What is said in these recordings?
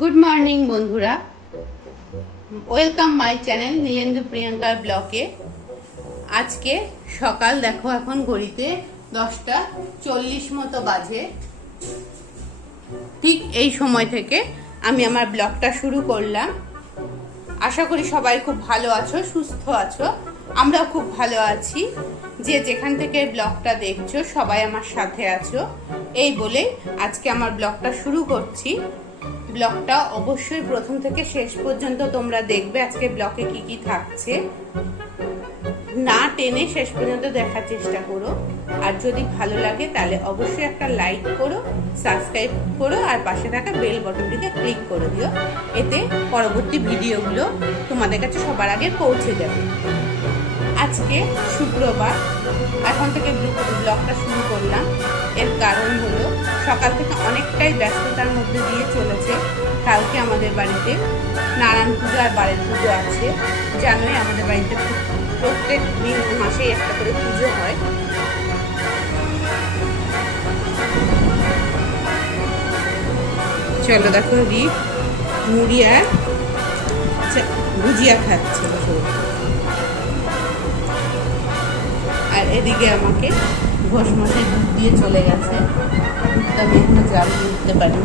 Good morning বন্ধুরা, welcome my channel Nilendu প্রিয়াঙ্কার ব্লগে। আজকে সকাল দেখো, এখন ঘড়িতে 10:40 মতো বাজে। ঠিক এই সময় থেকে আমি আমার ব্লগটা শুরু করলাম। আশা করি সবাই খুব ভালো আছো, সুস্থ আছো। আমরাও খুব ভালো আছি। যে যেখান থেকে ব্লগটা দেখছো সবাই আমার সাথে আছো, এই বলে আজকে আমার ব্লগটা শুরু করছি। ব্লগটা অবশ্যই প্রথম থেকে শেষ পর্যন্ত তোমরা দেখবে। আজকে ব্লগে কি কি থাকছে না টেনে শেষ পর্যন্ত দেখার চেষ্টা করো। আর যদি ভালো লাগে তাহলে অবশ্যই একটা লাইক করো, সাবস্ক্রাইব করো, আর পাশে থাকা বেল বাটনটিতে ক্লিক করে দিও। এতে পরবর্তী ভিডিওগুলো তোমাদের কাছে সবার আগে পৌঁছে যাবে। আজকে শুক্রবার, এখন থেকে ব্লগটা শুরু করলাম। এর কারণ হলো সকাল থেকে অনেকটাই ব্যস্ততার মধ্যে দিয়ে চলেছে। কালকে আমাদের বাড়িতে নারায়ণ পুজো আর বাড়ির পুজো আছে। জানোই আমাদের বাড়িতে প্রত্যেক মাসেই একটা করে পুজো হয়। চলো দেখো, মুড়ি আর ভুজিয়া খাচ্ছে, আর এদিকে আমাকে ঘোষ মশাই দুধ দিয়ে চলে গেছে। দুধটা আমি এখনো জাল দিতে পারি।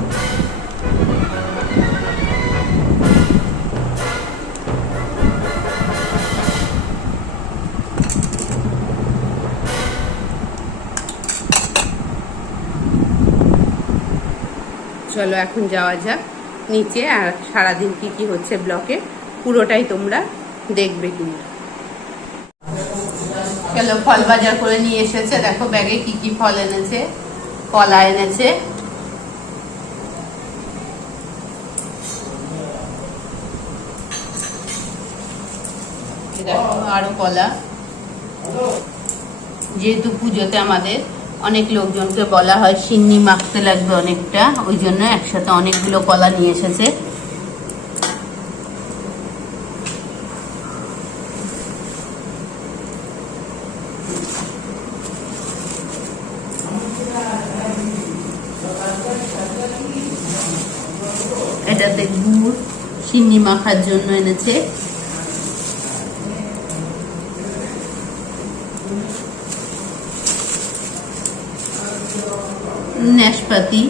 চলো এখন যাওয়া যাক নিচে, আর সারাদিন কি কি হচ্ছে ব্লকে পুরোটাই তোমরা দেখবে কিন্তু। চলো, ফল বাজার করে নিয়ে এসেছে। দেখো ব্যাগে কি কি ফল এনেছে। কলা এনেছে, দেখো আরো কলা। যেহেতু পুজোতে আমাদের অনেক লোকজনকে বলা হয় সিন্নি মাখতে লাগবে অনেকটা, ওই জন্য একসাথে অনেকগুলো কলা নিয়ে এসেছে। এটাতে গুড় সিন্নি মাখার জন্য এনেছে। নাশপাতি,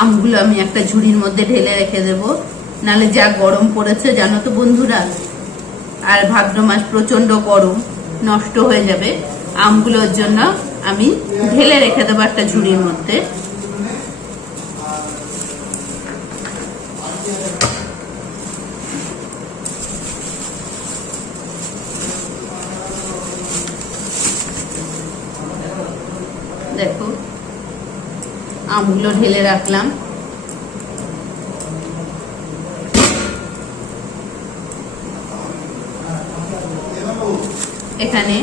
আমগুলো আমি একটা ঝুড়ির মধ্যে ঢেলে রেখে দেবো, নালে যা গরম পড়েছে জানো তো বন্ধুরা। আর ভাদ্র মাস প্রচন্ড গরম, নষ্ট হয়ে যাবে। আমগুলোর জন্য আমি ঢেলে রেখে দেবো একটা ঝুড়ির মধ্যে। দেখো আমগুলো ঢেলে রাখলাম। এখানে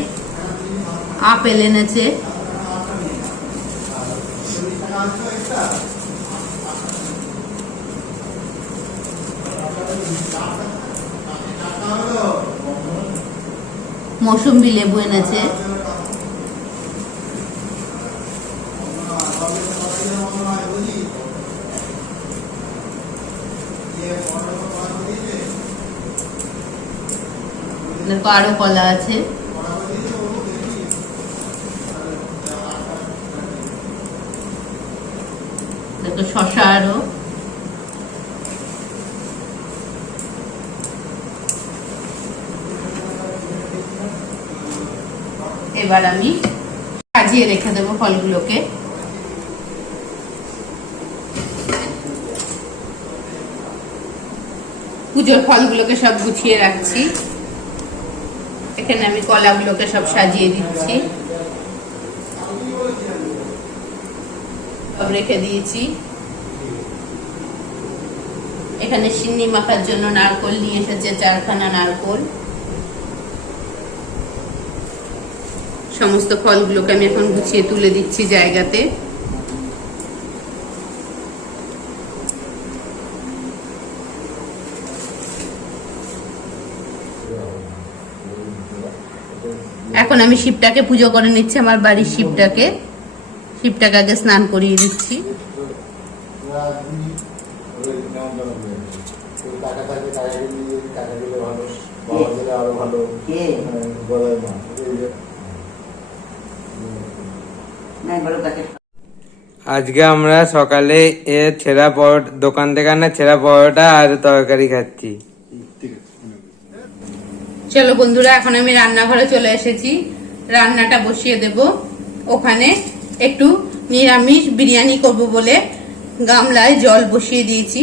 আপেল এনেছে, মৌসুম্বি লেবু এনেছে, দেখো আরো কলা আছে। দেখো শশা আরো। এবার আমি সাজিয়ে রেখে দেবো ফলগুলোকে। পুজোর ফলগুলোকে সব গুছিয়ে রাখছি। এখানে আমি কলাগুলোকে সব সাজিয়ে দিচ্ছি, সব রেখে দিয়েছি। এখানে সিন্নি মাখার জন্য নারকোল নিয়ে এসেছে, 4খানা নারকোল। সমস্ত ফলগুলোকে আমি এখন গুছিয়ে তুলে দিচ্ছি জায়গাতে। এখন আমি শিবটাকে পুজো করে নিচ্ছি, আমার বাড়ির শিবটাকে আগে স্নান করিয়ে দিচ্ছি। আজকে আমরা সকালে দোকান থেকে আনা ছেঁড়া পরোটা আর তরকারি খাচ্ছি। চলো বন্ধুরা, এখন আমি রান্নাঘরে চলে এসেছি, রান্নাটা বসিয়ে দেব। ওখানে একটু নিরামিষ বিরিয়ানি করব বলে গামলায় জল বসিয়ে দিয়েছি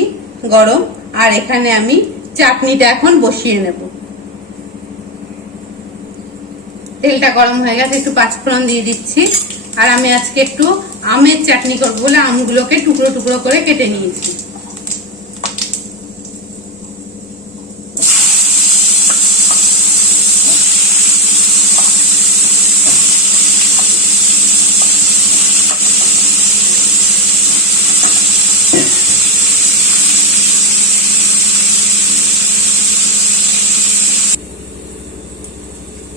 গরম, আর এখানে আমি চাটনিটা এখন বসিয়ে নেব। তেলটা গরম হয়ে গেছে, একটু পাঁচফোড়ন দিয়ে দিচ্ছি। আর আমি আজকে একটু আমের চাটনি করবো বলে আমগুলোকে টুকরো টুকরো করে কেটে নিয়েছি।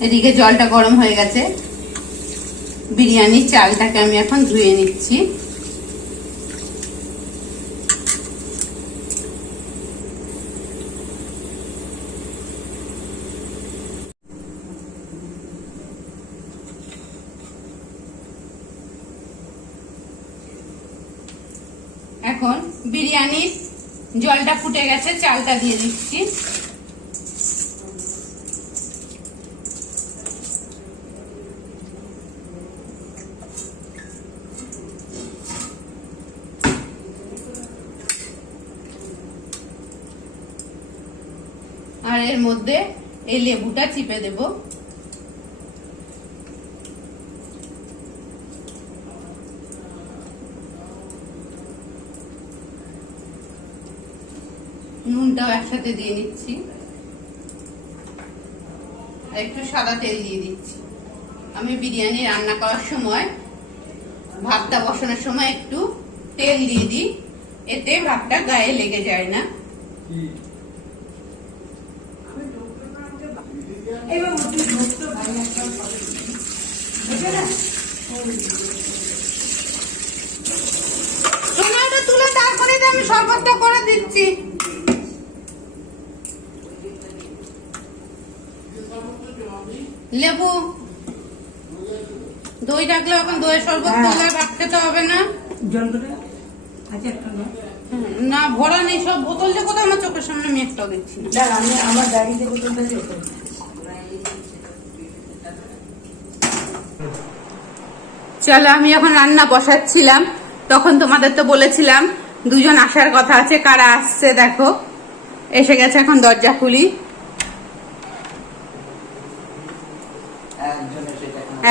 এদিকে জলটা গরম হয়ে গেছে, বিরিয়ানির চালটাকে আমি এখন ধুয়ে নিচ্ছি। এখন বিরিয়ানির জলটা ফুটে গেছে, চালটা দিয়ে দিচ্ছি। আর এর মধ্যে এই লেবুটা চিপে দেব। নুনটাও একসাথে দিয়ে নিচ্ছি, আর একটু সাদা তেল দিয়ে দিচ্ছি। আমি বিরিয়ানি রান্না করার সময়, ভাতটা বসানোর সময় একটু তেল দিয়ে দিই, এতে ভাতটা গায়ে লেগে যায় না। তুলে তারপরে আমি শরবতটা করে দিচ্ছি। লেবু দই থাকলে এখন দইয়ের শরবত করলে ভাত খেতে হবে না। না ভরা নেই, সব বোতল যে কোথাও আমার চোখের সামনে আমি একটাও দেখছি না। আমার গাড়িতে বোতলটা চলো, আমি এখন রান্না বসাচ্ছিলাম, তখন তোমাদের তো বলেছিলাম দুজন আসার কথা আছে। কারা আসছে দেখো, এসে গেছে। এখন দরজা খুলি।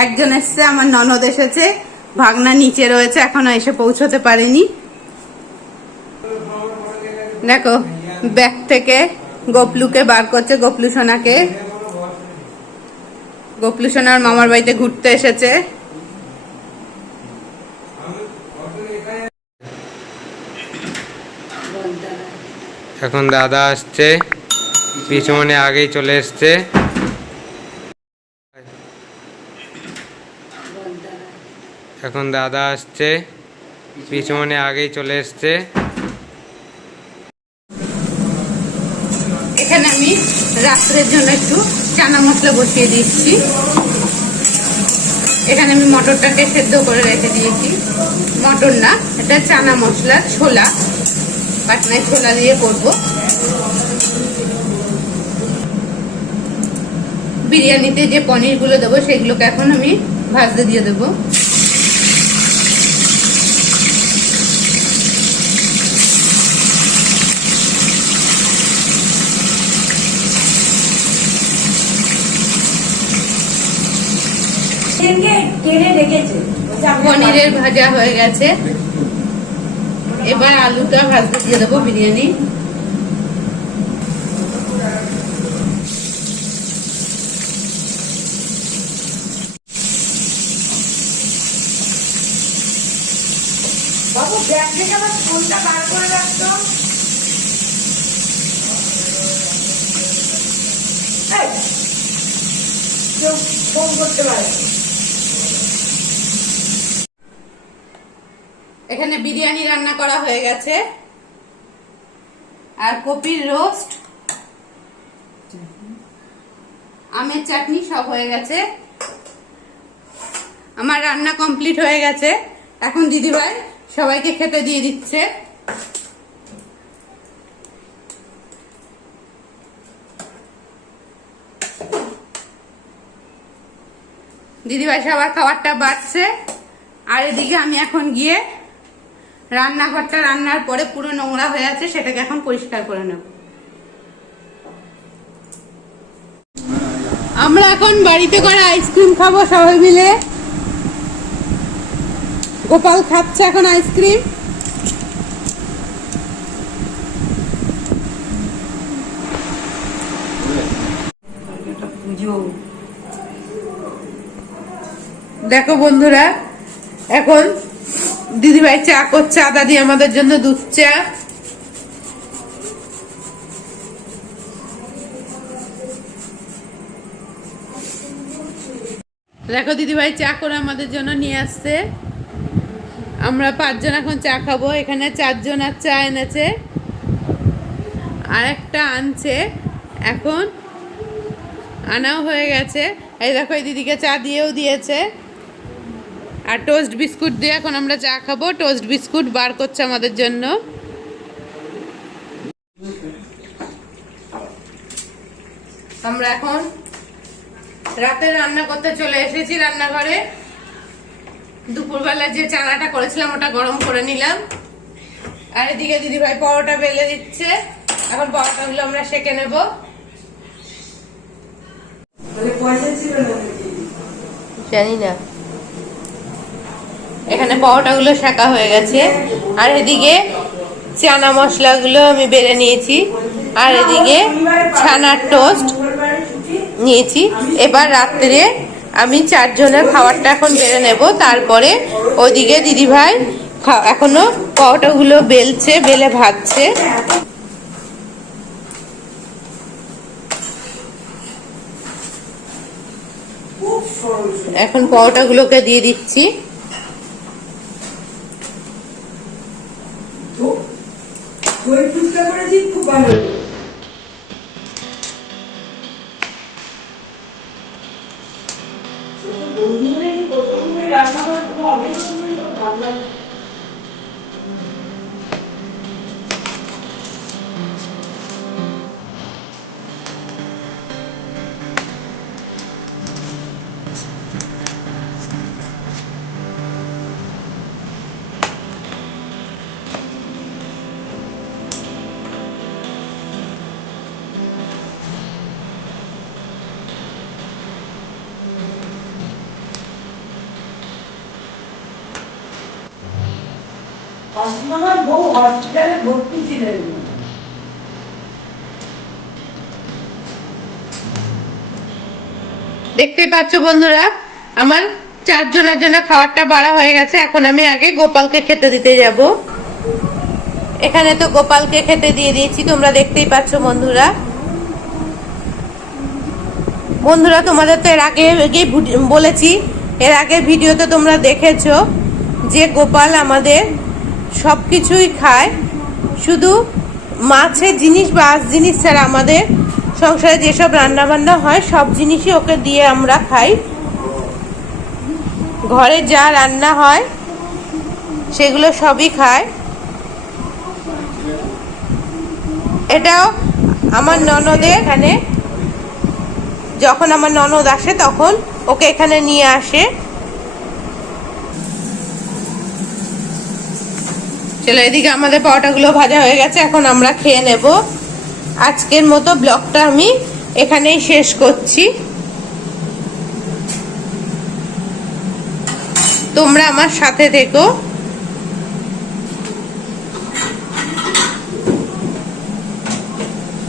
একজন এসছে, আমার ননদ এসেছে, ভাগনা নিচে রয়েছে, এখনো এসে পৌঁছতে পারেনি। দেখো ব্যাগ থেকে গোপলুকে বার করছে, গোপলু সোনাকে। গোপলু সোনার মামার বাড়িতে ঘুরতে এসেছে। এখন দাদা আসছে, পিছনে আগেই চলে এসছে। এখন দাদা আসছে, পিছনে আগেই চলে এসছে। এখানে আমি রাত্রের জন্য একটু চানা মশলা বসিয়ে দিচ্ছি। এখানে আমি মটরটাকে সেদ্ধ করে রেখে দিয়েছি। মটর না, এটা চানা মশলা, ছোলা, পাটনায় ছোলা দিয়ে করবো। বিরিয়ানিতে যে পনিরগুলো দেবো সেগুলোকে এখন আমি ভাজতে দিয়ে দেবো। পনিরের ভাজা হয়ে গেছে, এবার আলুটা ভাজতে দিয়ে দেবো বিরিয়ানি। বাবু ব্যাগ থেকে আমার ফোনটা বার করে রাখতো। এই, কেউ ফোন করতে পারে। এখানে বিরিয়ানি রান্না করা হয়ে গেছে আর কপির রোস্ট, আমের চাটনি সব হয়ে গেছে। আমার রান্না কমপ্লিট হয়ে গেছে। এখন দিদিভাই সবাইকে খেতে দিয়ে দিচ্ছে। দিদিভাই সবার খাবারটা বাড়ছে আর এদিকে আমি এখন গিয়ে রান্নাঘরটা রান্নার পরে পুরো নোংরা হয়ে আছে, সেটাকে এখন পরিষ্কার করে নেব। আমরা এখন বাড়িতে করে আইসক্রিম খাবো সবাই মিলে। গোপাল খাচ্ছে এখন আইসক্রিম। এটা পুজো। দেখো বন্ধুরা, এখন দিদিভাই চা করছে, আদা দিয়ে আমাদের জন্য দুধ চা। দেখো দিদিভাই চা করে আমাদের জন্য নিয়ে আসছে। আমরা 5 জন এখন চা খাবো। এখানে 4 জন আর চা এনেছে, আর একটা আনছে, এখন আনাও হয়ে গেছে। এই দেখো এই দিদিকে চা দিয়েও দিয়েছে। আর টোস্ট বিস্কুট দিয়ে এখন আমরা চা খাবো। টোস্ট বিস্কুট বার করছে আমাদের জন্য। আমরা এখন রাতে রান্না করতে চলে এসেছি রান্নাঘরে। দুপুরবেলা যে চানাটা করেছিলাম ওটা গরম করে নিলাম। আর এদিকে দিদিভাই পরোটা বেলে দিচ্ছে। এখন পরোটাগুলো আমরা সেঁকে নেব। তাহলে পয়সা ছিল না জানি না। এখানে পরোটাগুলো সেঁকা হয়ে গেছে আর এদিকে চানা মশলাগুলো আমি বেলে নিয়েছি আর এদিকে ছানার টোস্ট নিয়েছি। এবার রাত্রে আমি 4 জনের খাবারটা এখন বেড়ে নেব। তারপরে ওইদিকে দিদিভাই এখনো পরোটাগুলো বেলছে, বেলে ভাজছে। এখন পরোটাগুলোকে দিয়ে দিচ্ছি। দই ফুচকা করেছি, খুব ভালো। রান্না করে হবে ভালো। আমার বউ হসপিটালে ভর্তি ছিলেন। দেখতে পাচ্ছ বন্ধুরা, আমার 4 জনের জন্য খাবারটা বাড়া হয়ে গেছে। এখন আমি আগে গোপালকে খেতে দিতে যাব। এখানে তো গোপালকে খেতে দিয়ে দিয়েছি, তোমরা দেখতেই পাচ্ছ বন্ধুরা। বন্ধুরা তোমাদের তো এর আগে বলেছি, এর আগে ভিডিওতে তোমরা দেখেছো যে গোপাল আমাদের সব কিছুই খায়, শুধু মাছের জিনিস বা আঁশ জিনিস ছাড়া আমাদের সংসারে যেসব রান্না বান্না হয় সব জিনিসই ওকে দিয়ে আমরা খাই। ঘরে যা রান্না হয় সেগুলো সবই খায়। এটাও আমার ননদের, এখানে যখন আমার ননদ আসে তখন ওকে এখানে নিয়ে আসে। চলো, এদিকে আমাদের পরোটাগুলো ভাজা হয়ে গেছে, এখন আমরা খেয়ে নেব। আজকের মতো ব্লগটা আমি এখানেই শেষ করছি। তোমরা আমার সাথে থেকো।